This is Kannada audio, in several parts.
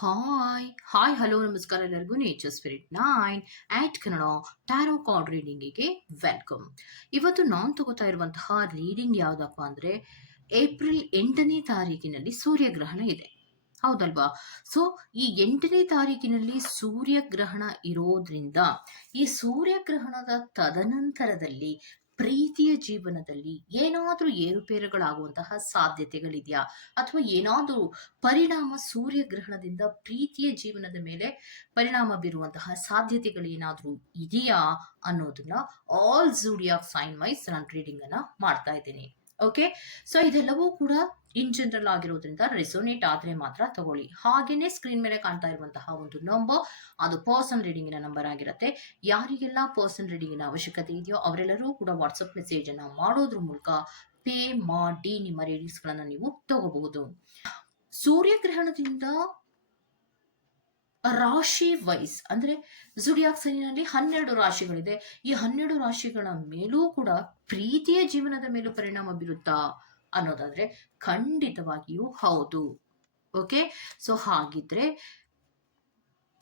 ಹಾಯ್ ಹಾಯ್ ಹಲೋ ನಮಸ್ಕಾರ ಎಲ್ಲರಿಗೂ. Nature spirit nine eight Kannada tarot card ರೀಡಿಂಗಿಗೆ welcome ಇವತ್ತು ನಾನು ತಗೋತಾ ಇರುವಂತಹ ರೀಡಿಂಗ್ ಯಾವುದಪ್ಪ ಅಂದರೆ ಏಪ್ರಿಲ್ ಎಂಟನೇ ತಾರೀಕಿನಲ್ಲಿ ಸೂರ್ಯಗ್ರಹಣ ಇದೆ. ಹೌದಲ್ವಾ? ಸೊ ಈ ಎಂಟನೇ ತಾರೀಕಿನಲ್ಲಿ ಸೂರ್ಯಗ್ರಹಣ ಇರೋದ್ರಿಂದ ಈ ಸೂರ್ಯಗ್ರಹಣದ ತದನಂತರದಲ್ಲಿ ಪ್ರೀತಿಯ ಜೀವನದಲ್ಲಿ ಏನಾದರೂ ಏರುಪೇರುಗಳಾಗುವಂತಹ ಸಾಧ್ಯತೆಗಳಿದೆಯಾ? ಅಥವಾ ಏನಾದರೂ ಪರಿಣಾಮ ಸೂರ್ಯಗ್ರಹಣದಿಂದ ಪ್ರೀತಿಯ ಜೀವನದ ಮೇಲೆ ಪರಿಣಾಮ ಬೀರುವಂತಹ ಸಾಧ್ಯತೆಗಳೇನಾದರೂ ಇದೆಯಾ ಅನ್ನೋದನ್ನ ಆಲ್ ಝೂಡಿಯಾಕ್ ಸೈನ್ ವೈಸ್ ನಾನು ರೀಡಿಂಗ್ ಅನ್ನ ಮಾಡ್ತಾ ಇದ್ದೀನಿ. ಓಕೆ ಸೊ ಇದೆಲ್ಲವೂ ಕೂಡ ಇನ್ ಜನರಲ್ ಆಗಿರೋದ್ರಿಂದ ರೆಸೋನೇಟ್ ಆದ್ರೆ ಮಾತ್ರ ತಗೊಳ್ಳಿ. ಹಾಗೇನೆ ಸ್ಕ್ರೀನ್ ಮೇಲೆ ಕಾಣ್ತಾ ಇರುವಂತಹ ಒಂದು ನಂಬರ್ ಅದು ಪರ್ಸನ್ ರೀಡಿಂಗಿನ ನಂಬರ್ ಆಗಿರುತ್ತೆ. ಯಾರಿಗೆಲ್ಲ ಪರ್ಸನ್ ರೀಡಿಂಗಿನ ಅವಶ್ಯಕತೆ ಇದೆಯೋ ಅವರೆಲ್ಲರೂ ಕೂಡ ವಾಟ್ಸಪ್ ಮೆಸೇಜ್ ಅನ್ನ ಮಾಡೋದ್ರ ಮೂಲಕ ಪೇ ಮಾಡಿ ನಿಮ್ಮ ರೀಡಿಂಗ್ಸ್ ಗಳನ್ನ ನೀವು ತಗೋಬಹುದು. ಸೂರ್ಯಗ್ರಹಣದಿಂದ ರಾಶಿ ವೈಸ್ ಅಂದ್ರೆ ಜುಡಿಯಾಕ್ ಸೈನಿನಲ್ಲಿ ಹನ್ನೆರಡು ರಾಶಿಗಳಿದೆ. ಈ ಹನ್ನೆರಡು ರಾಶಿಗಳ ಮೇಲೂ ಕೂಡ ಪ್ರೀತಿಯ ಜೀವನದ ಮೇಲೂ ಪರಿಣಾಮ ಬೀರುತ್ತಾ ಅನ್ನೋದಾದ್ರೆ ಖಂಡಿತವಾಗಿಯೂ ಹೌದು. ಓಕೆ ಸೊ ಹಾಗಿದ್ರೆ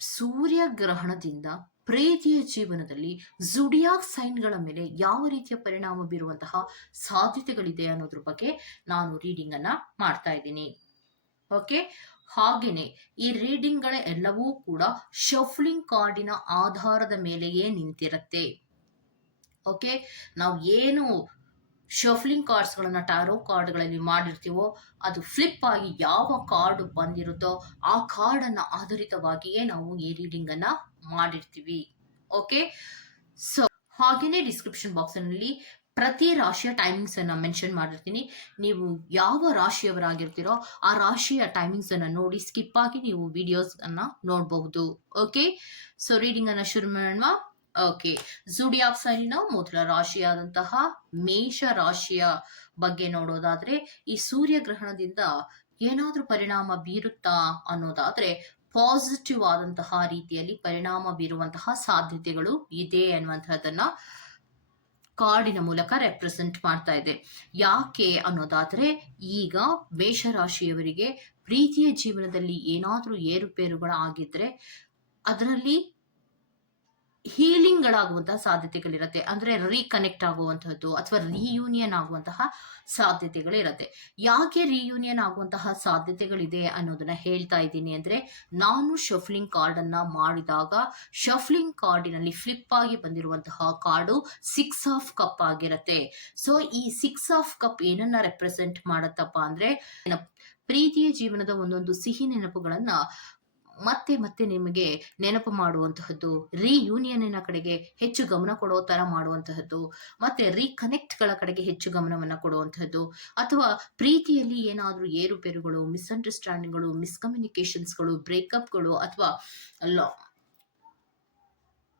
ಸೂರ್ಯಗ್ರಹಣದಿಂದ ಪ್ರೀತಿಯ ಜೀವನದಲ್ಲಿ ಜುಡಿಯಾಕ್ ಸೈನ್ಗಳ ಮೇಲೆ ಯಾವ ರೀತಿಯ ಪರಿಣಾಮ ಬೀರುವಂತಹ ಸಾಧ್ಯತೆಗಳಿದೆ ಅನ್ನೋದ್ರ ಬಗ್ಗೆ ನಾನು ರೀಡಿಂಗ್ ಅನ್ನ ಮಾಡ್ತಾ ಇದ್ದೀನಿ. ಓಕೆ ಹಾಗೇನೆ ಈ ರೀಡಿಂಗ್ಗಳ ಎಲ್ಲವೂ ಕೂಡ ಶಫ್ಲಿಂಗ್ ಕಾರ್ಡಿನ ಆಧಾರದ ಮೇಲೆಯೇ ನಿಂತಿರುತ್ತೆ. ಓಕೆ ನಾವು ಏನು ಶಫ್ಲಿಂಗ್ ಕಾರ್ಡ್ಸ್ಗಳನ್ನು ಟ್ಯಾರೋ ಕಾರ್ಡ್ಗಳಲ್ಲಿ ಮಾಡಿರ್ತೀವೋ, ಅದು ಫ್ಲಿಪ್ ಆಗಿ ಯಾವ ಕಾರ್ಡ್ ಬಂದಿರುತ್ತೋ, ಆ ಕಾರ್ಡನ್ನು ಆಧಾರಿತವಾಗಿಯೇ ನಾವು ಈ ರೀಡಿಂಗ್ ಅನ್ನ ಮಾಡಿರ್ತೀವಿ. ಓಕೆ ಸೊ ಹಾಗೆಯೇ ಡಿಸ್ಕ್ರಿಪ್ಷನ್ ಬಾಕ್ಸ್ನಲ್ಲಿ ಪ್ರತಿ ರಾಶಿಯ ಟೈಮಿಂಗ್ಸ್ ಅನ್ನ ಮೆನ್ಷನ್ ಮಾಡಿರ್ತೀನಿ. ನೀವು ಯಾವ ರಾಶಿಯವರಾಗಿರ್ತೀರೋ, ಆ ರಾಶಿಯ ಟೈಮಿಂಗ್ಸ್ ಅನ್ನ ನೋಡಿ ಸ್ಕಿಪ್ ಆಗಿ ನೀವು ವಿಡಿಯೋಸ್ ಅನ್ನ ನೋಡಬಹುದು. ಓಕೆ ಸೊ ರೀಡಿಂಗ್ ಅನ್ನ ಶುರು ಮಾಡೋಣ. ಓಕೆ ಜುಡಿಯಾಕ್ ಸೈನಿನ ಮೊದಲ ರಾಶಿಯಾದಂತಹ ಮೇಷ ರಾಶಿಯ ಬಗ್ಗೆ ನೋಡೋದಾದ್ರೆ, ಈ ಸೂರ್ಯಗ್ರಹಣದಿಂದ ಏನಾದ್ರೂ ಪರಿಣಾಮ ಬೀರುತ್ತಾ ಅನ್ನೋದಾದ್ರೆ ಪಾಸಿಟಿವ್ ಆದಂತಹ ರೀತಿಯಲ್ಲಿ ಪರಿಣಾಮ ಬೀರುವಂತಹ ಸಾಧ್ಯತೆಗಳು ಇದೆ ಅನ್ನುವಂತಹದನ್ನ ಕಾರ್ಡಿನ ಮೂಲಕ ರೆಪ್ರೆಸೆಂಟ್ ಮಾಡ್ತಾ ಇದೆ. ಯಾಕೆ ಅನ್ನೋದಾದ್ರೆ, ಈಗ ಮೇಷರಾಶಿಯವರಿಗೆ ಪ್ರೀತಿಯ ಜೀವನದಲ್ಲಿ ಏನಾದರೂ ಏರುಪೇರುಗಳಾಗಿದ್ರೆ, ಅದರಲ್ಲಿ ಹೀಲಿಂಗ್ಗಳಾಗುವಂತಹ ಸಾಧ್ಯತೆಗಳಿರುತ್ತೆ. ಅಂದ್ರೆ ರೀಕನೆಕ್ಟ್ ಆಗುವಂತಹದ್ದು ಅಥವಾ ರೀಯೂನಿಯನ್ ಆಗುವಂತಹ ಸಾಧ್ಯತೆಗಳಿರುತ್ತೆ. ಯಾಕೆ ರೀಯೂನಿಯನ್ ಆಗುವಂತಹ ಸಾಧ್ಯತೆಗಳಿದೆ ಅನ್ನೋದನ್ನ ಹೇಳ್ತಾ ಇದ್ದೀನಿ ಅಂದ್ರೆ, ನಾನು ಶಫ್ಲಿಂಗ್ ಕಾರ್ಡ್ ಅನ್ನ ಮಾಡಿದಾಗ ಶಫ್ಲಿಂಗ್ ಕಾರ್ಡಿನಲ್ಲಿ ಫ್ಲಿಪ್ ಆಗಿ ಬಂದಿರುವಂತಹ ಕಾರ್ಡು ಸಿಕ್ಸ್ ಆಫ್ ಕಪ್ ಆಗಿರುತ್ತೆ. ಸೊ ಈ ಸಿಕ್ಸ್ ಆಫ್ ಕಪ್ ಏನನ್ನ ರೆಪ್ರೆಸೆಂಟ್ ಮಾಡುತ್ತಪ್ಪ ಅಂದ್ರೆ, ಪ್ರೀತಿಯ ಜೀವನದ ಒಂದೊಂದು ಸಿಹಿ ನೆನಪುಗಳನ್ನ ಮತ್ತೆ ಮತ್ತೆ ನಿಮಗೆ ನೆನಪು ಮಾಡುವಂತಹದ್ದು ರಿಯೂನಿಯನ್ನಿನ ಕಡೆಗೆ ಹೆಚ್ಚು ಗಮನ ಕೊಡೋ ತರ ಮಾಡುವಂತಹದ್ದು, ಮತ್ತೆ ರೀಕನೆಕ್ಟ್ಗಳ ಕಡೆಗೆ ಹೆಚ್ಚು ಗಮನವನ್ನ ಕೊಡುವಂತಹದ್ದು, ಅಥವಾ ಪ್ರೀತಿಯಲ್ಲಿ ಏನಾದರೂ ಏರುಪೇರುಗಳು ಮಿಸ್ಅಂಡರ್ಸ್ಟ್ಯಾಂಡಿಂಗ್ಗಳು ಮಿಸ್ಕಮ್ಯುನಿಕೇಶನ್ಸ್ಗಳು ಬ್ರೇಕಪ್ಗಳು ಅಥವಾ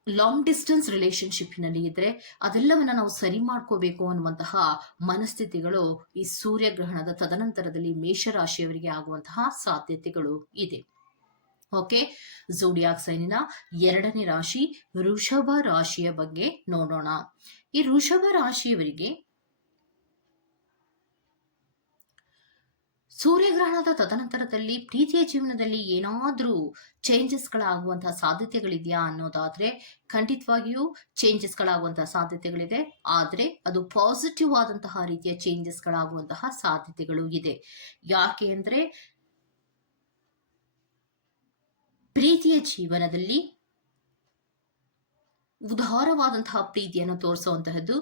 ಲಾಂಗ್ ಡಿಸ್ಟೆನ್ಸ್ ರಿಲೇಶನ್ಶಿಪ್ನಲ್ಲಿ ಇದ್ರೆ ಅದೆಲ್ಲವನ್ನ ನಾವು ಸರಿ ಮಾಡ್ಕೋಬೇಕು ಅನ್ನುವಂತಹ ಮನಸ್ಥಿತಿಗಳು ಈ ಸೂರ್ಯಗ್ರಹಣದ ತದನಂತರದಲ್ಲಿ ಮೇಷರಾಶಿಯವರಿಗೆ ಆಗುವಂತಹ ಸಾಧ್ಯತೆಗಳು ಇದೆ. ಓಕೆ ಝೋಡಿಯಾಕ್ ಸೈನಿನ ಎರಡನೇ ರಾಶಿ ಋಷಭ ರಾಶಿಯ ಬಗ್ಗೆ ನೋಡೋಣ. ಈ ವೃಷಭ ರಾಶಿಯವರಿಗೆ ಸೂರ್ಯಗ್ರಹಣದ ತದನಂತರದಲ್ಲಿ ಪ್ರೀತಿಯ ಜೀವನದಲ್ಲಿ ಏನಾದರೂ ಚೇಂಜಸ್ಗಳಾಗುವಂತಹ ಸಾಧ್ಯತೆಗಳಿದೆಯಾ ಅನ್ನೋದಾದ್ರೆ ಖಂಡಿತವಾಗಿಯೂ ಚೇಂಜಸ್ಗಳಾಗುವಂತಹ ಸಾಧ್ಯತೆಗಳಿದೆ. ಆದರೆ ಅದು ಪಾಸಿಟಿವ್ ಆದಂತಹ ರೀತಿಯ ಚೇಂಜಸ್ಗಳಾಗುವಂತಹ ಸಾಧ್ಯತೆಗಳು ಇದೆ. ಯಾಕೆ ಅಂದ್ರೆ ಪ್ರೀತಿಯ ಜೀವನದಲ್ಲಿ ಉದಾರವಾದಂತಹ ಪ್ರೀತಿಯನ್ನು ತೋರಿಸುವಂತಹದ್ದು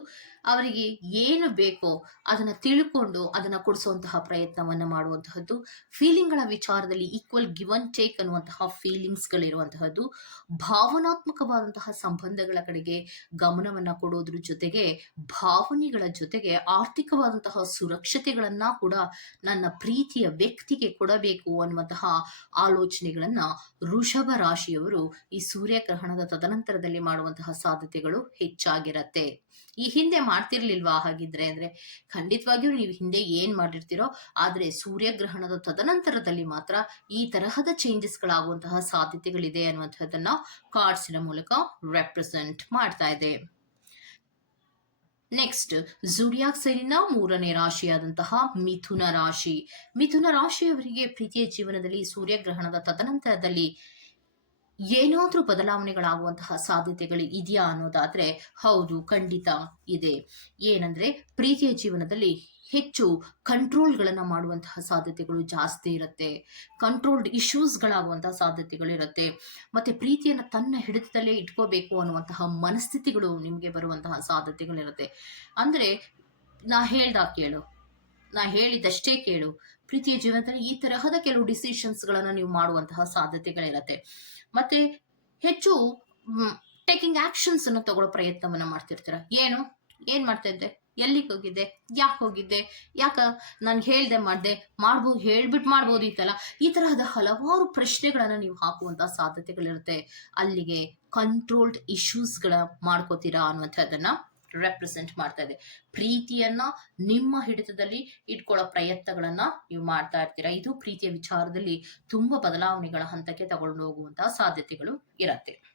ಅವರಿಗೆ ಏನು ಬೇಕೋ ಅದನ್ನ ತಿಳ್ಕೊಂಡು ಅದನ್ನ ಕೊಡಿಸುವಂತಹ ಪ್ರಯತ್ನವನ್ನು ಮಾಡುವಂತಹದ್ದು ಫೀಲಿಂಗ್ಗಳ ವಿಚಾರದಲ್ಲಿ ಈಕ್ವಲ್ ಗಿವ್ ಅಂಡ್ ಟೇಕ್ ಅನ್ನುವಂತಹ ಫೀಲಿಂಗ್ಸ್ಗಳಿರುವಂತಹದ್ದು ಭಾವನಾತ್ಮಕವಾದಂತಹ ಸಂಬಂಧಗಳ ಕಡೆಗೆ ಗಮನವನ್ನ ಕೊಡೋದ್ರ ಜೊತೆಗೆ ಭಾವನೆಗಳ ಜೊತೆಗೆ ಆರ್ಥಿಕವಾದಂತಹ ಸುರಕ್ಷತೆಗಳನ್ನ ಕೂಡ ನನ್ನ ಪ್ರೀತಿಯ ವ್ಯಕ್ತಿಗೆ ಕೊಡಬೇಕು ಅನ್ನುವಂತಹ ಆಲೋಚನೆಗಳನ್ನ ಋಷಭ ರಾಶಿಯವರು ಈ ಸೂರ್ಯಗ್ರಹಣದ ತದನಂತರದಲ್ಲಿ ಮಾಡುವಂತಹ ಸಾಧ್ಯತೆಗಳು ಹೆಚ್ಚಾಗಿರತ್ತೆ. ಈ ಹಿಂದೆ ಮಾಡ್ತಿರ್ಲಿಲ್ವಾ ಹಾಗಿದ್ರೆ ಅಂದ್ರೆ ಖಂಡಿತವಾಗಿಯೂ ನೀವು ಹಿಂದೆ ಏನ್ ಮಾಡಿರ್ತೀರೋ, ಆದ್ರೆ ಸೂರ್ಯಗ್ರಹಣದ ತದನಂತರದಲ್ಲಿ ಮಾತ್ರ ಈ ತರಹದ ಚೇಂಜಸ್ ಗಳಾಗುವಂತಹ ಸಾಧ್ಯತೆಗಳಿದೆ ಅನ್ನುವಂಥದ್ದನ್ನ ಕಾರ್ಡ್ಸಿನ ಮೂಲಕ ರೆಪ್ರೆಸೆಂಟ್ ಮಾಡ್ತಾ ಇದೆ. ನೆಕ್ಸ್ಟ್ ಜುಡಿಯಾಕ್ ಸೈನಿನ ಮೂರನೇ ರಾಶಿಯಾದಂತಹ ಮಿಥುನ ರಾಶಿ. ಮಿಥುನ ರಾಶಿಯವರಿಗೆ ಪ್ರೀತಿಯ ಜೀವನದಲ್ಲಿ ಸೂರ್ಯಗ್ರಹಣದ ತದನಂತರದಲ್ಲಿ ಏನಾದ್ರೂ ಬದಲಾವಣೆಗಳಾಗುವಂತಹ ಸಾಧ್ಯತೆಗಳು ಇದೆಯಾ ಅನ್ನೋದಾದ್ರೆ ಹೌದು, ಖಂಡಿತ ಇದೆ. ಏನಂದ್ರೆ ಪ್ರೀತಿಯ ಜೀವನದಲ್ಲಿ ಹೆಚ್ಚು ಕಂಟ್ರೋಲ್ಗಳನ್ನು ಮಾಡುವಂತಹ ಸಾಧ್ಯತೆಗಳು ಜಾಸ್ತಿ ಇರುತ್ತೆ. ಕಂಟ್ರೋಲ್ಡ್ ಇಶ್ಯೂಸ್ಗಳಾಗುವಂತಹ ಸಾಧ್ಯತೆಗಳು ಇರುತ್ತೆ. ಮತ್ತೆ ಪ್ರೀತಿಯನ್ನ ತನ್ನ ಹಿಡಿತದಲ್ಲೇ ಇಟ್ಕೋಬೇಕು ಅನ್ನುವಂತಹ ಮನಸ್ಥಿತಿಗಳು ನಿಮಗೆ ಬರುವಂತಹ ಸಾಧ್ಯತೆಗಳಿರುತ್ತೆ ಅಂದ್ರೆ ನಾ ಹೇಳ್ದ ಕೇಳು, ನಾ ಹೇಳಿದಷ್ಟೇ ಕೇಳು. ಪ್ರೀತಿಯ ಜೀವನದಲ್ಲಿ ಈ ತರಹದ ಕೆಲವು ಡಿಸಿಷನ್ಸ್ಗಳನ್ನು ನೀವು ಮಾಡುವಂತಹ ಸಾಧ್ಯತೆಗಳಿರುತ್ತೆ. ಮತ್ತೆ ಹೆಚ್ಚು ಟೇಕಿಂಗ್ ಆಕ್ಷನ್ಸ್ ಅನ್ನು ತಗೊಳ್ಳೋ ಪ್ರಯತ್ನವನ್ನ ಮಾಡ್ತಿರ್ತೀರ. ಏನು? ಏನ್ ಮಾಡ್ತಾ ಇದ್ದೆ? ಎಲ್ಲಿಗೆ ಹೋಗಿದ್ದೆ? ಯಾಕೆ ಹೋಗಿದ್ದೆ? ಯಾಕ ನಾನು ಹೇಳ್ದೆ ಮಾಡ್ದೆ? ಮಾಡ್ಬೋದು ಹೇಳ್ಬಿಟ್ಟು ಮಾಡ್ಬೋದಿತ್ತಲ್ಲ ಈ ತರಹದ ಹಲವಾರು ಪ್ರಶ್ನೆಗಳನ್ನು ನೀವು ಹಾಕುವಂತ ಸಾಧ್ಯತೆಗಳಿರುತ್ತೆ. ಅಲ್ಲಿಗೆ ಕಂಟ್ರೋಲ್ಡ್ ಇಶ್ಯೂಸ್ಗಳ ಮಾಡ್ಕೋತೀರಾ ಅನ್ನುವಂಥದ್ದನ್ನ ರೆಪ್ರೆಸೆಂಟ್ ಮಾಡ್ತಾ ಇದೆ. ಪ್ರೀತಿಯನ್ನ ನಿಮ್ಮ ಹಿಡಿತದಲ್ಲಿ ಇಟ್ಕೊಳ್ಳೋ ಪ್ರಯತ್ನಗಳನ್ನ ನೀವು ಮಾಡ್ತಾ ಇರ್ತೀರಾ? ಇದು ಪ್ರೀತಿಯ ವಿಚಾರದಲ್ಲಿ ತುಂಬಾ ಬದಲಾವಣೆಗಳ ಹಂತಕ್ಕೆ ತಗೊಂಡು ಹೋಗುವಂತಹ ಸಾಧ್ಯತೆಗಳು ಇರತ್ತೆ.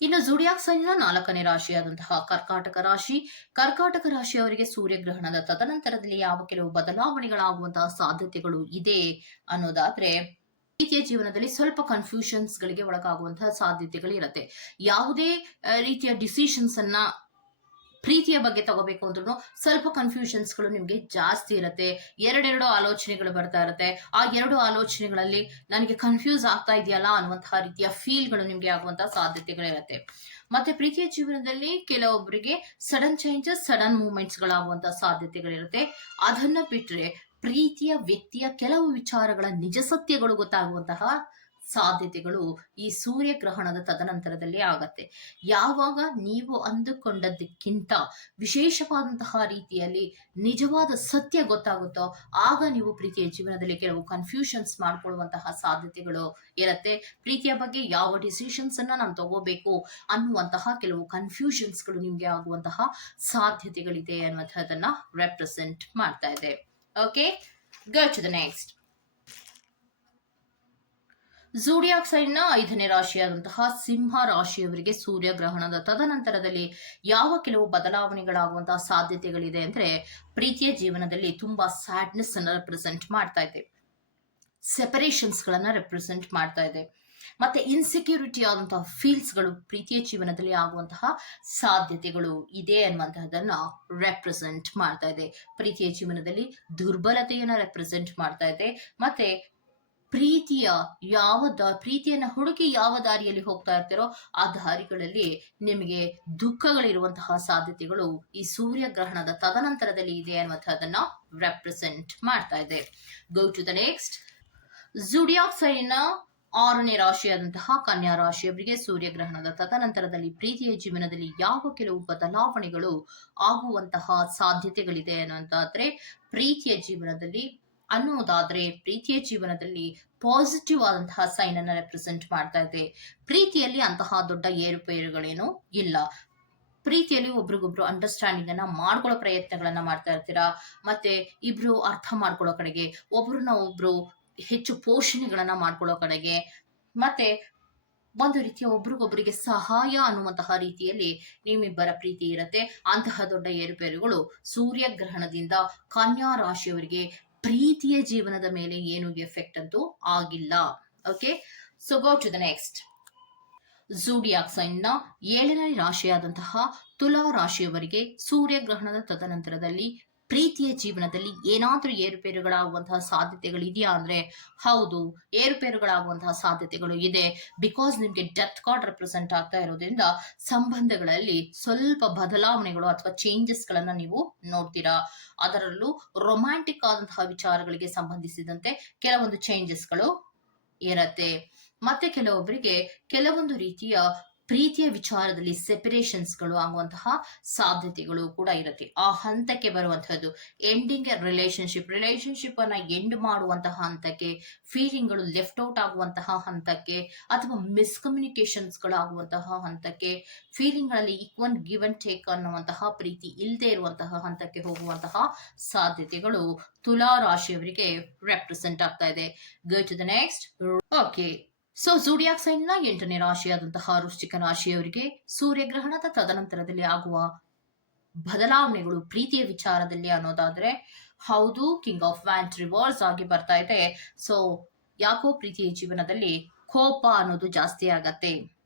ಇನ್ನು ಜುಡಿಯಾಕ್ ಸೈನ್ನ ನಾಲ್ಕನೇ ರಾಶಿಯಾದಂತಹ ಕರ್ಕಾಟಕ ರಾಶಿ. ಕರ್ಕಾಟಕ ರಾಶಿಯವರಿಗೆ ಸೂರ್ಯಗ್ರಹಣದ ತದನಂತರದಲ್ಲಿ ಯಾವ ಕೆಲವು ಬದಲಾವಣೆಗಳಾಗುವಂತಹ ಸಾಧ್ಯತೆಗಳು ಇದೆ ಅನ್ನೋದಾದ್ರೆ, ಪ್ರೀತಿಯ ಜೀವನದಲ್ಲಿ ಸ್ವಲ್ಪ ಕನ್ಫ್ಯೂಷನ್ಸ್ ಗಳಿಗೆ ಒಳಗಾಗುವಂತಹ ಸಾಧ್ಯತೆಗಳು ಇರುತ್ತೆ. ಯಾವುದೇ ರೀತಿಯ ಡಿಸಿಷನ್ಸ್ ಅನ್ನ ಪ್ರೀತಿಯ ಬಗ್ಗೆ ತಗೋಬೇಕು ಅಂದ್ರೂ ಸ್ವಲ್ಪ ಕನ್ಫ್ಯೂಷನ್ಸ್ಗಳು ನಿಮಗೆ ಜಾಸ್ತಿ ಇರುತ್ತೆ. ಎರಡೆರಡು ಆಲೋಚನೆಗಳು ಬರ್ತಾ ಇರುತ್ತೆ. ಆ ಎರಡು ಆಲೋಚನೆಗಳಲ್ಲಿ ನನಗೆ ಕನ್ಫ್ಯೂಸ್ ಆಗ್ತಾ ಇದೆಯಲ್ಲ ಅನ್ನುವಂತಹ ರೀತಿಯ ಫೀಲ್ಗಳು ನಿಮಗೆ ಆಗುವಂತಹ ಸಾಧ್ಯತೆಗಳಿರುತ್ತೆ ಮತ್ತೆ ಪ್ರೀತಿಯ ಜೀವನದಲ್ಲಿ ಕೆಲವೊಬ್ಬರಿಗೆ ಸಡನ್ ಚೇಂಜಸ್ ಸಡನ್ ಮೂಮೆಂಟ್ಸ್ ಗಳಾಗುವಂತಹ ಸಾಧ್ಯತೆಗಳಿರುತ್ತೆ ಅದನ್ನ ಬಿಟ್ರೆ ಪ್ರೀತಿಯ ವ್ಯಕ್ತಿಯ ಕೆಲವು ವಿಚಾರಗಳ ನಿಜ ಸತ್ಯಗಳು ಗೊತ್ತಾಗುವಂತಹ ಸಾಧ್ಯತೆಗಳು ಈ ಸೂರ್ಯಗ್ರಹಣದ ತದನಂತರದಲ್ಲಿ ಆಗತ್ತೆ. ಯಾವಾಗ ನೀವು ಅಂದುಕೊಂಡದ್ದಕ್ಕಿಂತ ವಿಶೇಷವಾದಂತಹ ರೀತಿಯಲ್ಲಿ ನಿಜವಾದ ಸತ್ಯ ಗೊತ್ತಾಗುತ್ತೋ, ಆಗ ನೀವು ಪ್ರೀತಿಯ ಜೀವನದಲ್ಲಿ ಕೆಲವು ಕನ್ಫ್ಯೂಷನ್ಸ್ ಮಾಡ್ಕೊಳ್ಳುವಂತಹ ಸಾಧ್ಯತೆಗಳು ಇರತ್ತೆ. ಪ್ರೀತಿಯ ಬಗ್ಗೆ ಯಾವ ಡಿಸಿಷನ್ಸ್ ಅನ್ನ ನಾನು ತಗೋಬೇಕು ಅನ್ನುವಂತಹ ಕೆಲವು ಕನ್ಫ್ಯೂಷನ್ಸ್ಗಳು ನಿಮ್ಗೆ ಆಗುವಂತಹ ಸಾಧ್ಯತೆಗಳಿದೆ ಅನ್ನುವಂಥದ್ದನ್ನ ರೆಪ್ರೆಸೆಂಟ್ ಮಾಡ್ತಾ ಇದೆ. ಓಕೆ ಗೋ ದ ನೆಕ್ಸ್ಟ್ ಜೂಡಿಯಾಕ್ನ ಐದನೇ ರಾಶಿಯಾದಂತಹ ಸಿಂಹ ರಾಶಿಯವರಿಗೆ ಸೂರ್ಯಗ್ರಹಣದ ತದನಂತರದಲ್ಲಿ ಯಾವ ಕೆಲವು ಬದಲಾವಣೆಗಳಾಗುವಂತಹ ಸಾಧ್ಯತೆಗಳಿದೆ ಅಂದ್ರೆ ಪ್ರೀತಿಯ ಜೀವನದಲ್ಲಿ ತುಂಬಾ ಸ್ಯಾಡ್ನೆಸ್ ಅನ್ನ ರೆಪ್ರೆಸೆಂಟ್ ಮಾಡ್ತಾ ಇದೆ. ಸೆಪರೇಷನ್ಸ್ ಗಳನ್ನ ರೆಪ್ರೆಸೆಂಟ್ ಮಾಡ್ತಾ ಇದೆ. ಮತ್ತೆ ಇನ್ಸೆಕ್ಯೂರಿಟಿ ಆದಂತಹ ಫೀಲ್ಸ್ಗಳು ಪ್ರೀತಿಯ ಜೀವನದಲ್ಲಿ ಆಗುವಂತಹ ಸಾಧ್ಯತೆಗಳು ಇದೆ ಅನ್ನುವಂತಹದನ್ನ ರೆಪ್ರೆಸೆಂಟ್ ಮಾಡ್ತಾ ಇದೆ. ಪ್ರೀತಿಯ ಜೀವನದಲ್ಲಿ ದುರ್ಬಲತೆಯನ್ನ ರೆಪ್ರೆಸೆಂಟ್ ಮಾಡ್ತಾ ಇದೆ. ಮತ್ತೆ ಪ್ರೀತಿಯ ಯಾವ ದ, ಪ್ರೀತಿಯನ್ನ ಹುಡುಕಿ ಯಾವ ದಾರಿಯಲ್ಲಿ ಹೋಗ್ತಾ ಇರ್ತೀರೋ ಆ ದಾರಿಗಳಲ್ಲಿ ನಿಮಗೆ ದುಃಖಗಳಿರುವಂತಹ ಸಾಧ್ಯತೆಗಳು ಈ ಸೂರ್ಯಗ್ರಹಣದ ತದನಂತರದಲ್ಲಿ ಇದೆ ಅನ್ನುವಂಥದ್ದನ್ನ ರೆಪ್ರೆಸೆಂಟ್ ಮಾಡ್ತಾ ಇದೆ. Go to the next zodiac ಸೈನ್ನ ಆರನೇ ರಾಶಿಯಾದಂತಹ ಕನ್ಯಾ ರಾಶಿಯವರಿಗೆ ಸೂರ್ಯಗ್ರಹಣದ ತದನಂತರದಲ್ಲಿ ಪ್ರೀತಿಯ ಜೀವನದಲ್ಲಿ ಯಾವ ಕೆಲವು ಬದಲಾವಣೆಗಳು ಆಗುವಂತಹ ಸಾಧ್ಯತೆಗಳಿದೆ ಅನ್ನುವಂತಾದ್ರೆ ಪ್ರೀತಿಯ ಜೀವನದಲ್ಲಿ ಅನ್ನೋದಾದ್ರೆ ಪ್ರೀತಿಯ ಜೀವನದಲ್ಲಿ ಪಾಸಿಟಿವ್ ಆದಂತಹ ಸೈನ್ ಅನ್ನ ರೆಪ್ರೆಸೆಂಟ್ ಮಾಡ್ತಾ ಇದೆ. ಪ್ರೀತಿಯಲ್ಲಿ ಅಂತಹ ದೊಡ್ಡ ಏರುಪೇರುಗಳೇನು ಇಲ್ಲ. ಪ್ರೀತಿಯಲ್ಲಿ ಒಬ್ರಿಗೊಬ್ರು ಅಂಡರ್ಸ್ಟ್ಯಾಂಡಿಂಗ್ ಅನ್ನ ಮಾಡ್ಕೊಳ್ಳೋ ಪ್ರಯತ್ನಗಳನ್ನ ಮಾಡ್ತಾ ಇರ್ತೀರಾ? ಮತ್ತೆ ಇಬ್ರು ಅರ್ಥ ಮಾಡ್ಕೊಳ್ಳೋ ಕಡೆಗೆ, ಒಬ್ರನ್ನ ಒಬ್ರು ಹೆಚ್ಚು ಪೋಷಣೆಗಳನ್ನ ಮಾಡ್ಕೊಳ್ಳೋ ಕಡೆಗೆ, ಮತ್ತೆ ಒಂದು ರೀತಿಯ ಒಬ್ರಿಗೊಬ್ಬರಿಗೆ ಸಹಾಯ ಅನ್ನುವಂತಹ ರೀತಿಯಲ್ಲಿ ನಿಮ್ಮಿಬ್ಬರ ಪ್ರೀತಿ ಇರತ್ತೆ. ಅಂತಹ ದೊಡ್ಡ ಏರುಪೇರುಗಳು ಸೂರ್ಯಗ್ರಹಣದಿಂದ ಕನ್ಯಾ ರಾಶಿಯವರಿಗೆ ಪ್ರೀತಿಯ ಜೀವನದ ಮೇಲೆ ಏನು ಎಫೆಕ್ಟ್ ಅಂತೂ ಆಗಿಲ್ಲ. Okay so go to the next ಜೂಡಿಯಾಕ್ನ ಏಳನೇ ರಾಶಿಯಾದಂತಹ ತುಲಾ ರಾಶಿಯವರಿಗೆ ಸೂರ್ಯಗ್ರಹಣದ ತದನಂತರದಲ್ಲಿ ಪ್ರೀತಿಯ ಜೀವನದಲ್ಲಿ ಏನಾದ್ರೂ ಏರುಪೇರುಗಳಾಗುವಂತಹ ಸಾಧ್ಯತೆಗಳಿದೆಯಾ ಅಂದ್ರೆ, ಹೌದು, ಏರುಪೇರುಗಳಾಗುವಂತಹ ಸಾಧ್ಯತೆಗಳು ಇದೆ. ಬಿಕಾಸ್ ನಿಮ್ಗೆ ಡೆತ್ ಕಾರ್ಡ್ ರೆಪ್ರೆಸೆಂಟ್ ಆಗ್ತಾ ಇರೋದ್ರಿಂದ ಸಂಬಂಧಗಳಲ್ಲಿ ಸ್ವಲ್ಪ ಬದಲಾವಣೆಗಳು ಅಥವಾ ಚೇಂಜಸ್ ಗಳನ್ನ ನೀವು ನೋಡ್ತೀರಾ. ಅದರಲ್ಲೂ ರೊಮ್ಯಾಂಟಿಕ್ ಆದಂತಹ ವಿಚಾರಗಳಿಗೆ ಸಂಬಂಧಿಸಿದಂತೆ ಕೆಲವೊಂದು ಚೇಂಜಸ್ಗಳು ಇರತ್ತೆ. ಮತ್ತೆ ಕೆಲವೊಬ್ಬರಿಗೆ ಕೆಲವೊಂದು ರೀತಿಯ ಪ್ರೀತಿಯ ವಿಚಾರದಲ್ಲಿ ಸೆಪರೇಷನ್ಸ್ಗಳು ಆಗುವಂತಹ ಸಾಧ್ಯತೆಗಳು ಕೂಡ ಇರುತ್ತೆ. ಆ ಹಂತಕ್ಕೆ ಬರುವಂತಹದ್ದು ಎಂಡಿಂಗ್ ರಿಲೇಶನ್ಶಿಪ್ ರಿಲೇಶನ್ಶಿಪ್ ಅನ್ನ ಎಂಡ್ ಮಾಡುವಂತಹ ಹಂತಕ್ಕೆ ಫೀಲಿಂಗ್ಗಳು ಲೆಫ್ಟ್ ಔಟ್ ಆಗುವಂತಹ ಹಂತಕ್ಕೆ, ಅಥವಾ ಮಿಸ್ಕಮ್ಯುನಿಕೇಶನ್ಸ್ಗಳು ಗಳಾಗುವಂತಹ ಹಂತಕ್ಕೆ ಫೀಲಿಂಗ್ಗಳಲ್ಲಿ ಈಕ್ವನ್ ಗಿವ್ ಅಂಡ್ ಟೇಕ್ ಅನ್ನುವಂತಹ ಪ್ರೀತಿ ಇಲ್ಲದೆ ಇರುವಂತಹ ಹಂತಕ್ಕೆ ಹೋಗುವಂತಹ ಸಾಧ್ಯತೆಗಳು ತುಲಾ ರಾಶಿಯವರಿಗೆ ರೆಪ್ರೆಸೆಂಟ್ ಆಗ್ತಾ ಇದೆ. Go to the next okay so ಜೂಡಿಯಾಕ್ನ ಎಂಟನೇ ರಾಶಿಯಾದಂತಹ ವೃಶ್ಚಿಕ ರಾಶಿಯವರಿಗೆ ಸೂರ್ಯಗ್ರಹಣದ ತದನಂತರದಲ್ಲಿ ಆಗುವ ಬದಲಾವಣೆಗಳು, ಪ್ರೀತಿಯ ವಿಚಾರದಲ್ಲಿ ಅನ್ನೋದಾದ್ರೆ, ಹೌದು ಕಿಂಗ್ ಆಫ್ ವ್ಯಾಂಟ್ ರಿವರ್ಸ್ ಆಗಿ ಬರ್ತಾ ಇದೆ. ಸೊ ಯಾಕೋ ಪ್ರೀತಿಯ ಜೀವನದಲ್ಲಿ ಕೋಪ ಅನ್ನೋದು ಜಾಸ್ತಿ ಆಗತ್ತೆ.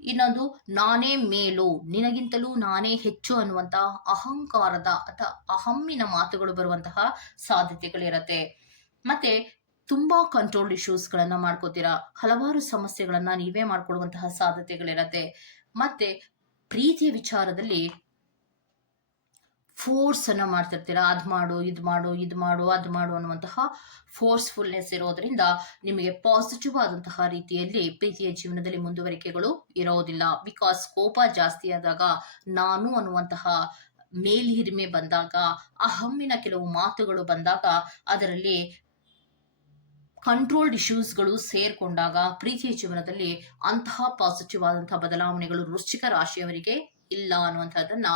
ಇನ್ನೊಂದು, ನಾನೇ ಮೇಲು. ನಿನಗಿಂತಲೂ ನಾನೇ ಹೆಚ್ಚು ಅನ್ನುವಂತಹ ಅಹಂಕಾರದ ಅಥವಾ ಅಹಮ್ಮಿನ ಮಾತುಗಳು ಬರುವಂತಹ ಸಾಧ್ಯತೆಗಳಿರತ್ತೆ. ಮತ್ತೆ ತುಂಬಾ ಕಂಟ್ರೋಲ್ ಇಶ್ಯೂಸ್ ಗಳನ್ನ ಮಾಡ್ಕೋತೀರಾ? ಹಲವಾರು ಸಮಸ್ಯೆಗಳನ್ನ ನೀವೇ ಮಾಡ್ಕೊಳ್ಳುವಂತಹ ಸಾಧ್ಯತೆಗಳಿರತ್ತೆ. ಮತ್ತೆ ಪ್ರೀತಿಯ ವಿಚಾರದಲ್ಲಿ ಫೋರ್ಸ್ ಅನ್ನ ಮಾಡ್ತಿರ್ತೀರಾ? ಅದ್ ಮಾಡು, ಇದ್ ಮಾಡು ಇದ್ ಮಾಡು, ಅದ್ ಮಾಡು ಅನ್ನುವಂತಹ ಫೋರ್ಸ್ಫುಲ್ನೆಸ್ ಇರೋದ್ರಿಂದ ನಿಮಗೆ ಪಾಸಿಟಿವ್ ಆದಂತಹ ರೀತಿಯಲ್ಲಿ ಪ್ರೀತಿಯ ಜೀವನದಲ್ಲಿ ಮುಂದುವರಿಕೆಗಳು ಇರೋದಿಲ್ಲ. ಬಿಕಾಸ್ ಕೋಪ ಜಾಸ್ತಿ ಆದಾಗ ನಾನು ಅನ್ನುವಂತಹ ಮೇಲ್ಹಿರಿಮೆ ಬಂದಾಗ, ಅಹಮ್ಮಿನ ಕೆಲವು ಮಾತುಗಳು ಬಂದಾಗ ಅದರಲ್ಲಿ ಕಂಟ್ರೋಲ್ಡ್ ಇಶ್ಯೂಸ್ಗಳು ಸೇರ್ಕೊಂಡಾಗ ಪ್ರೀತಿಯ ಜೀವನದಲ್ಲಿ ಅಂತಹ ಪಾಸಿಟಿವ್ ಆದಂತಹ ಬದಲಾವಣೆಗಳು ವೃಶ್ಚಿಕ ರಾಶಿಯವರಿಗೆ ಇಲ್ಲ ಅನ್ನುವಂಥದ್ದನ್ನ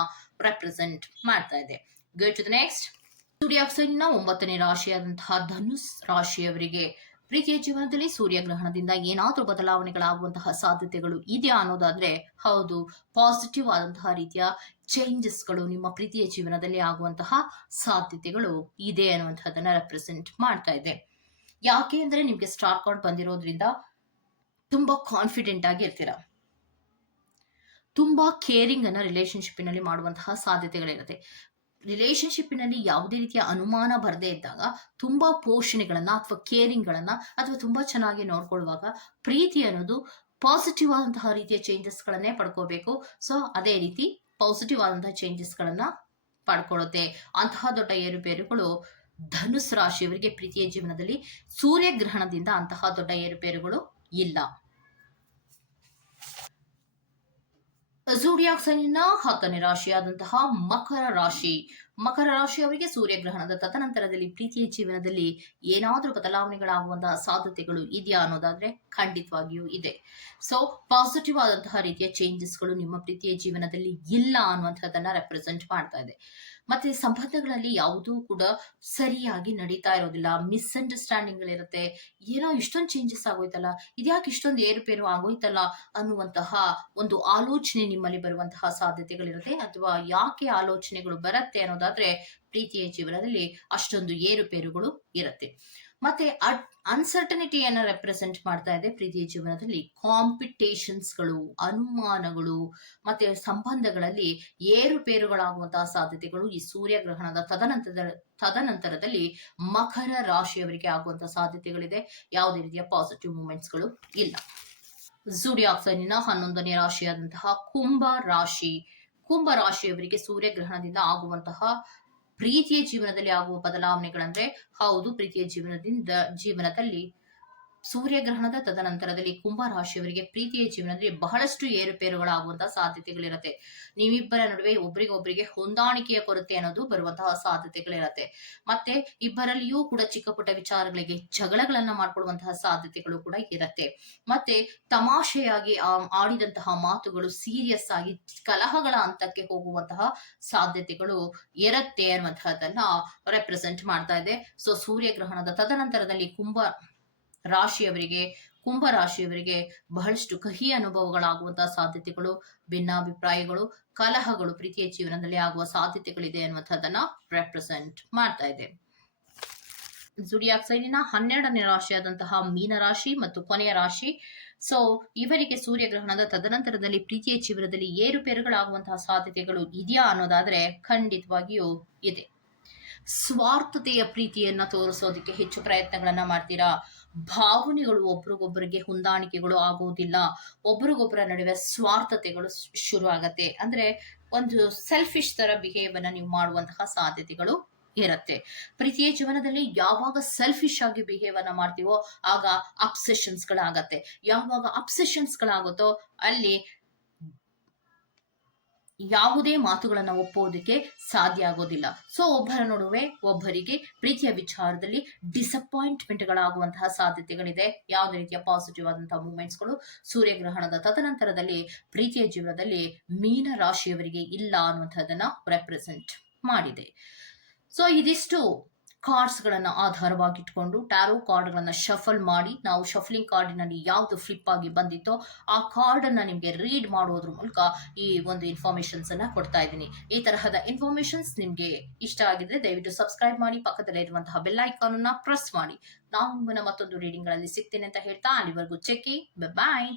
ರೆಪ್ರೆಸೆಂಟ್ ಮಾಡ್ತಾ ಇದೆ. ಗೇಟ್ ಟು ನೆಕ್ಸ್ಟ್ನ ಒಂಬತ್ತನೇ ರಾಶಿಯಾದಂತಹ ಧನುಸ್ ರಾಶಿಯವರಿಗೆ ಪ್ರೀತಿಯ ಜೀವನದಲ್ಲಿ ಸೂರ್ಯಗ್ರಹಣದಿಂದ ಏನಾದರೂ ಬದಲಾವಣೆಗಳಾಗುವಂತಹ ಸಾಧ್ಯತೆಗಳು ಇದೆಯಾ ಅನ್ನೋದಾದ್ರೆ ಹೌದು ಪಾಸಿಟಿವ್ ಆದಂತಹ ರೀತಿಯ ಚೇಂಜಸ್ಗಳು ನಿಮ್ಮ ಪ್ರೀತಿಯ ಜೀವನದಲ್ಲಿ ಆಗುವಂತಹ ಸಾಧ್ಯತೆಗಳು ಇದೆ ಅನ್ನುವಂಥದ್ದನ್ನ ರೆಪ್ರೆಸೆಂಟ್ ಮಾಡ್ತಾ ಇದೆ. ಯಾಕೆ ಅಂದ್ರೆ ನಿಮ್ಗೆ ಸ್ಟಾರ್ ಕಾರ್ಡ್ ಬಂದಿರೋದ್ರಿಂದ ತುಂಬಾ ಕಾನ್ಫಿಡೆಂಟ್ ಆಗಿ ಇರ್ತೀರ. ತುಂಬಾ ಕೇರಿಂಗ್ ಅನ್ನ ರಿಲೇಶನ್ಶಿಪ್ನಲ್ಲಿ ಮಾಡುವಂತಹ ಸಾಧ್ಯತೆಗಳಿರುತ್ತೆ. ರಿಲೇಶನ್ಶಿಪ್ನಲ್ಲಿ ಯಾವುದೇ ರೀತಿಯ ಅನುಮಾನ ಬರದೇ ಇದ್ದಾಗ ತುಂಬಾ ಪೋಷಣೆಗಳನ್ನ ಅಥವಾ ಕೇರಿಂಗ್ ಗಳನ್ನ ಅಥವಾ ತುಂಬಾ ಚೆನ್ನಾಗಿ ನೋಡ್ಕೊಳ್ಳುವಾಗ ಪ್ರೀತಿ ಅನ್ನೋದು ಪಾಸಿಟಿವ್ ಆದಂತಹ ರೀತಿಯ ಚೇಂಜಸ್ ಗಳನ್ನೇ ಪಡ್ಕೋಬೇಕು. ಸೊ ಅದೇ ರೀತಿ ಪಾಸಿಟಿವ್ ಆದಂತಹ ಚೇಂಜಸ್ ಗಳನ್ನ ಪಡ್ಕೊಳ್ಳುತ್ತೆ. ಅಂತಹ ದೊಡ್ಡ ಏರುಪೇರುಗಳು ಧನುಸ್ ರಾಶಿಯವರಿಗೆ ಪ್ರೀತಿಯ ಜೀವನದಲ್ಲಿ ಸೂರ್ಯಗ್ರಹಣದಿಂದ ಅಂತಹ ದೊಡ್ಡ ಏರುಪೇರುಗಳು ಇಲ್ಲ. ಝೂಡಿಯಾಕ್ ಹತ್ತನೇ ರಾಶಿಯಾದಂತಹ ಮಕರ ರಾಶಿ. ಮಕರ ರಾಶಿಯವರಿಗೆ ಸೂರ್ಯಗ್ರಹಣದ ತದನಂತರದಲ್ಲಿ ಪ್ರೀತಿಯ ಜೀವನದಲ್ಲಿ ಏನಾದರೂ ಬದಲಾವಣೆಗಳಾಗುವಂತಹ ಸಾಧ್ಯತೆಗಳು ಇದೆಯಾ ಅನ್ನೋದಾದ್ರೆ ಖಂಡಿತವಾಗಿಯೂ ಇದೆ. ಸೊ ಪಾಸಿಟಿವ್ ಆದಂತಹ ರೀತಿಯ ಚೇಂಜಸ್ಗಳು ನಿಮ್ಮ ಪ್ರೀತಿಯ ಜೀವನದಲ್ಲಿ ಇಲ್ಲ ಅನ್ನುವಂಥದ್ದನ್ನ ರೆಪ್ರೆಸೆಂಟ್ ಮಾಡ್ತಾ ಇದೆ. ಮತ್ತೆ ಸಂಬಂಧಗಳಲ್ಲಿ ಯಾವುದೂ ಕೂಡ ಸರಿಯಾಗಿ ನಡೀತಾ ಇರೋದಿಲ್ಲ. ಮಿಸ್ಅಂಡರ್ಸ್ಟ್ಯಾಂಡಿಂಗ್ ಇರುತ್ತೆ ಏನೋ ಇಷ್ಟೊಂದು ಚೇಂಜಸ್ ಆಗೋಯ್ತಲ್ಲ? ಇದ್ಯಾಕೆ ಇಷ್ಟೊಂದು ಏರುಪೇರು ಆಗೋಯ್ತಲ್ಲ ಅನ್ನುವಂತಹ ಒಂದು ಆಲೋಚನೆ ನಿಮ್ಮಲ್ಲಿ ಬರುವಂತಹ ಸಾಧ್ಯತೆಗಳಿರುತ್ತೆ. ಅಥವಾ ಯಾಕೆ ಆಲೋಚನೆಗಳು ಬರುತ್ತೆ ಅನ್ನೋದಾದ್ರೆ ಪ್ರೀತಿಯ ಜೀವನದಲ್ಲಿ ಅಷ್ಟೊಂದು ಏರುಪೇರುಗಳು ಇರುತ್ತೆ. ಮತ್ತೆ ಏನ ರೆಪ್ರೆಸೆಂಟ್ ಮಾಡ್ತಾ ಇದೆ ಪ್ರೀತಿಯ ಜೀವನದಲ್ಲಿ. ಕಾಂಪಿಟೇಷನ್ಸ್ಗಳು ಅನುಮಾನಗಳು, ಮತ್ತೆ ಸಂಬಂಧಗಳಲ್ಲಿ ಏರುಪೇರುಗಳಾಗುವಂತಹ ಸಾಧ್ಯತೆಗಳು ಈ ಸೂರ್ಯಗ್ರಹಣದ ತದನಂತರದ ತದನಂತರದಲ್ಲಿ ಮಕರ ರಾಶಿಯವರಿಗೆ ಆಗುವಂತಹ ಸಾಧ್ಯತೆಗಳಿದೆ. ಯಾವುದೇ ರೀತಿಯ ಪಾಸಿಟಿವ್ ಮೂಮೆಂಟ್ಸ್ಗಳು ಇಲ್ಲ. ಸೂರ್ಯಾಕ್ಸೈನಿನ ಹನ್ನೊಂದನೇ ರಾಶಿಯಾದಂತಹ ಕುಂಭ ರಾಶಿ. ಕುಂಭ ರಾಶಿಯವರಿಗೆ ಸೂರ್ಯಗ್ರಹಣದಿಂದ ಆಗುವಂತಹ ಪ್ರೀತಿಯ ಜೀವನದಲ್ಲಿ ಆಗುವ ಬದಲಾವಣೆಗಳಂದ್ರೆ ಹೌದು ಪ್ರೀತಿಯ ಜೀವನದಿಂದ ಜೀವನದಲ್ಲಿ ಸೂರ್ಯಗ್ರಹಣದ ತದನಂತರದಲ್ಲಿ ಕುಂಭ ರಾಶಿಯವರಿಗೆ ಪ್ರೀತಿಯ ಜೀವನದಲ್ಲಿ ಬಹಳಷ್ಟು ಏರುಪೇರುಗಳಾಗುವಂತಹ ಸಾಧ್ಯತೆಗಳಿರುತ್ತೆ. ನೀವಿಬ್ಬರ ನಡುವೆ ಒಬ್ಬರಿಗೊಬ್ಬರಿಗೆ ಹೊಂದಾಣಿಕೆಯ ಕೊರತೆ ಅನ್ನೋದು ಬರುವಂತಹ ಸಾಧ್ಯತೆಗಳಿರುತ್ತೆ. ಮತ್ತೆ ಇಬ್ಬರಲ್ಲಿಯೂ ಕೂಡ ಚಿಕ್ಕ ಪುಟ್ಟ ವಿಚಾರಗಳಿಗೆ ಜಗಳಗಳನ್ನ ಮಾಡ್ಕೊಳ್ಳುವಂತಹ ಸಾಧ್ಯತೆಗಳು ಕೂಡ ಇರುತ್ತೆ. ಮತ್ತೆ ತಮಾಷೆಯಾಗಿ ಆಡಿದಂತಹ ಮಾತುಗಳು ಸೀರಿಯಸ್ ಆಗಿ ಕಲಹಗಳ ಹಂತಕ್ಕೆ ಹೋಗುವಂತಹ ಸಾಧ್ಯತೆಗಳು ಇರುತ್ತೆ ಅನ್ನುವಂತಹದನ್ನ ರೆಪ್ರೆಸೆಂಟ್ ಮಾಡ್ತಾ ಇದೆ. ಸೊ ಸೂರ್ಯಗ್ರಹಣದ ತದನಂತರದಲ್ಲಿ ಕುಂಭ ರಾಶಿಯವರಿಗೆ ಕುಂಭ ರಾಶಿಯವರಿಗೆ ಬಹಳಷ್ಟು ಕಹಿ ಅನುಭವಗಳಾಗುವಂತಹ ಸಾಧ್ಯತೆಗಳು, ಭಿನ್ನಾಭಿಪ್ರಾಯಗಳು, ಕಲಹಗಳು ಪ್ರೀತಿಯ ಜೀವನದಲ್ಲಿ ಆಗುವ ಸಾಧ್ಯತೆಗಳಿದೆ ಅನ್ನುವಂಥದ್ದನ್ನ ರೆಪ್ರೆಸೆಂಟ್ ಮಾಡ್ತಾ ಇದೆ. ಜುಡಿಯಾಕ್ ಸೈನಿನ ಹನ್ನೆರಡನೇ ರಾಶಿಯಾದಂತಹ ಮೀನರಾಶಿ ಮತ್ತು ಕೊನೆಯ ರಾಶಿ. ಸೊ ಇವರಿಗೆ ಸೂರ್ಯಗ್ರಹಣದ ತದನಂತರದಲ್ಲಿ ಪ್ರೀತಿಯ ಜೀವನದಲ್ಲಿ ಏರುಪೇರುಗಳಾಗುವಂತಹ ಸಾಧ್ಯತೆಗಳು ಇದೆಯಾ ಅನ್ನೋದಾದ್ರೆ ಖಂಡಿತವಾಗಿಯೂ ಇದೆ. ಸ್ವಾರ್ಥತೆಯ ಪ್ರೀತಿಯನ್ನ ತೋರಿಸೋದಕ್ಕೆ ಹೆಚ್ಚು ಪ್ರಯತ್ನಗಳನ್ನ ಮಾಡ್ತೀರಾ? ಭಾವನೆಗಳು ಒಬ್ರಿಗೊಬ್ಬರಿಗೆ ಹೊಂದಾಣಿಕೆಗಳು ಆಗೋದಿಲ್ಲ ಒಬ್ರಿಗೊಬ್ಬರ ನಡುವೆ ಸ್ವಾರ್ಥತೆಗಳು ಶುರು ಆಗತ್ತೆ ಅಂದ್ರೆ ಒಂದು ಸೆಲ್ಫಿಶ್ ತರ ಬಿಹೇವ್ ಅನ್ನ ನೀವು ಮಾಡುವಂತಹ ಸಾಧ್ಯತೆಗಳು ಇರತ್ತೆ. ಪ್ರೀತಿಯ ಜೀವನದಲ್ಲಿ ಯಾವಾಗ ಸೆಲ್ಫಿಶ್ ಆಗಿ ಬಿಹೇವ್ ಅನ್ನ ಮಾಡ್ತೀವೋ ಆಗ ಅಪ್ಸೆಷನ್ಸ್ ಗಳಾಗತ್ತೆ. ಯಾವಾಗ ಅಪ್ಸೆಷನ್ಸ್ ಗಳಾಗುತ್ತೋ ಅಲ್ಲಿ ಯಾವುದೇ ಮಾತುಗಳನ್ನು ಒಪ್ಪೋದಕ್ಕೆ ಸಾಧ್ಯ ಆಗೋದಿಲ್ಲ. ಸೊ ಒಬ್ಬರ ನಡುವೆ ಒಬ್ಬರಿಗೆ ಪ್ರೀತಿಯ ವಿಚಾರದಲ್ಲಿ ಡಿಸಪಾಯಿಂಟ್ಮೆಂಟ್ಗಳಾಗುವಂತಹ ಸಾಧ್ಯತೆಗಳಿದೆ. ಯಾವುದೇ ರೀತಿಯ ಪಾಸಿಟಿವ್ ಆದಂತಹ ಮೂಮೆಂಟ್ಸ್ಗಳು ಸೂರ್ಯಗ್ರಹಣದ ತದನಂತರದಲ್ಲಿ ಪ್ರೀತಿಯ ಜೀವನದಲ್ಲಿ ಮೀನ ರಾಶಿಯವರಿಗೆ ಇಲ್ಲ ಅನ್ನುವಂಥದ್ದನ್ನ ರೆಪ್ರೆಸೆಂಟ್ ಮಾಡಿದೆ. ಸೊ ಇದಿಷ್ಟು ಕಾರ್ಡ್ಸ್ಗಳನ್ನು ಆಧಾರವಾಗಿಟ್ಕೊಂಡು ಟ್ಯಾರೋ ಕಾರ್ಡ್ಗಳನ್ನು ಶಫಲ್ ಮಾಡಿ ನಾವು ಶಫಲಿಂಗ್ ಕಾರ್ಡಿನಲ್ಲಿ ಯಾವುದು ಫ್ಲಿಪ್ ಆಗಿ ಬಂದಿತ್ತೋ ಆ ಕಾರ್ಡನ್ನು ನಿಮಗೆ ರೀಡ್ ಮಾಡೋದ್ರ ಮೂಲಕ ಈ ಒಂದು ಇನ್ಫಾರ್ಮೇಷನ್ಸ್ ಅನ್ನ ಕೊಡ್ತಾ ಇದ್ದೀನಿ. ಈ ತರಹದ ಇನ್ಫಾರ್ಮೇಷನ್ಸ್ ನಿಮಗೆ ಇಷ್ಟ ಆಗಿದ್ರೆ ದಯವಿಟ್ಟು ಸಬ್ಸ್ಕ್ರೈಬ್ ಮಾಡಿ, ಪಕ್ಕದಲ್ಲೇ ಇರುವಂತಹ ಬೆಲ್ ಐಕಾನ್ ಅನ್ನ ಪ್ರೆಸ್ ಮಾಡಿ. ನಾವು ಮತ್ತೊಂದು ರೀಡಿಂಗ್ಗಳಲ್ಲಿ ಸಿಗ್ತೇನೆ ಅಂತ ಹೇಳ್ತಾ ಅಲ್ಲಿವರೆಗೂ ಚೆಕ್ಕಿ ಬಾಯ್